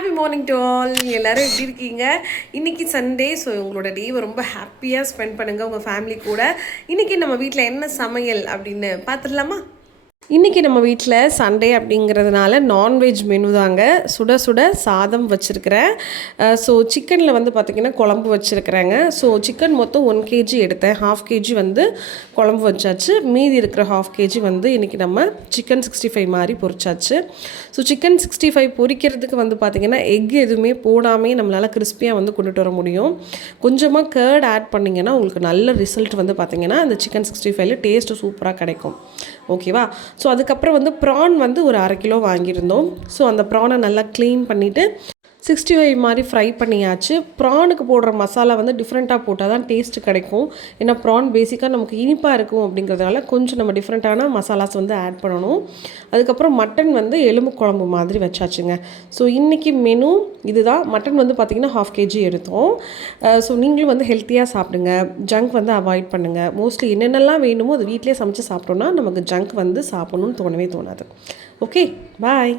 Happy morning to all. எல்லோரும் எப்படி இருக்கீங்க? இன்றைக்கி சண்டே. ஸோ உங்களோட டேவை ரொம்ப ஹாப்பியாக ஸ்பெண்ட் பண்ணுங்கள் உங்கள் ஃபேமிலி கூட. இன்றைக்கி நம்ம வீட்டில் என்ன சமையல் அப்படின்னு பார்த்துடலாமா? இன்றைக்கி நம்ம வீட்டில் சண்டே அப்படிங்கிறதுனால நான்வெஜ் மெனு தாங்க. சுட சுட சாதம் வச்சுருக்கிறேன். ஸோ சிக்கனில் வந்து பார்த்திங்கன்னா குழம்பு வச்சுருக்கிறேங்க. ஸோ சிக்கன் மொத்தம் 1 kg எடுத்தேன். 1/2 kg வந்து குழம்பு வச்சாச்சு. மீதி இருக்கிற 1/2 kg வந்து இன்றைக்கி நம்ம சிக்கன் 65 மாதிரி பொரிச்சாச்சு. ஸோ சிக்கன் 65 பொரிக்கிறதுக்கு வந்து பார்த்திங்கன்னா எக் எதுவுமே போடாமே நம்மளால் கிறிஸ்பியாக வந்து கொண்டுட்டு வர முடியும். கொஞ்சமாக கேர்ட் ஆட் பண்ணிங்கன்னா உங்களுக்கு நல்ல ரிசல்ட் வந்து பார்த்திங்கன்னா அந்த சிக்கன் 65ல டேஸ்ட்டு சூப்பராக கிடைக்கும். ஓகேவா? ஸோ அதுக்கப்புறம் வந்து ப்ரான் வந்து ஒரு 1/2 கிலோ வாங்கியிருந்தோம். ஸோ அந்த ப்ரானை நல்லா க்ளீன் பண்ணிவிட்டு 65 மாதிரி ஃப்ரை பண்ணியாச்சு. ப்ரானுக்கு போடுற மசாலா வந்து டிஃப்ரெண்ட்டாக போட்டால் தான் டேஸ்ட்டு கிடைக்கும். ஏன்னா ப்ரான் பேசிக்காக நமக்கு இனிப்பாக இருக்கும் அப்படிங்கிறதுனால கொஞ்சம் நம்ம டிஃப்ரெண்ட்டான மசாலாஸ் வந்து ஆட் பண்ணணும். அதுக்கப்புறம் மட்டன் வந்து எலும்பு குழம்பு மாதிரி வச்சாச்சுங்க. ஸோ இன்றைக்கி மெனு இதுதான். மட்டன் வந்து பார்த்திங்கன்னா 1/2 kg எடுத்தோம். ஸோ நீங்களும் வந்து ஹெல்த்தியாக சாப்பிடுங்க. ஜங்க் வந்து அவாய்ட் பண்ணுங்கள். மோஸ்ட்லி என்னென்னலாம் வேணுமோ அது வீட்டிலே சமைச்சு சாப்பிட்டோன்னா நமக்கு ஜங்க் வந்து சாப்பிடணும்னு தோணவே தோணாது. ஓகே, பாய்.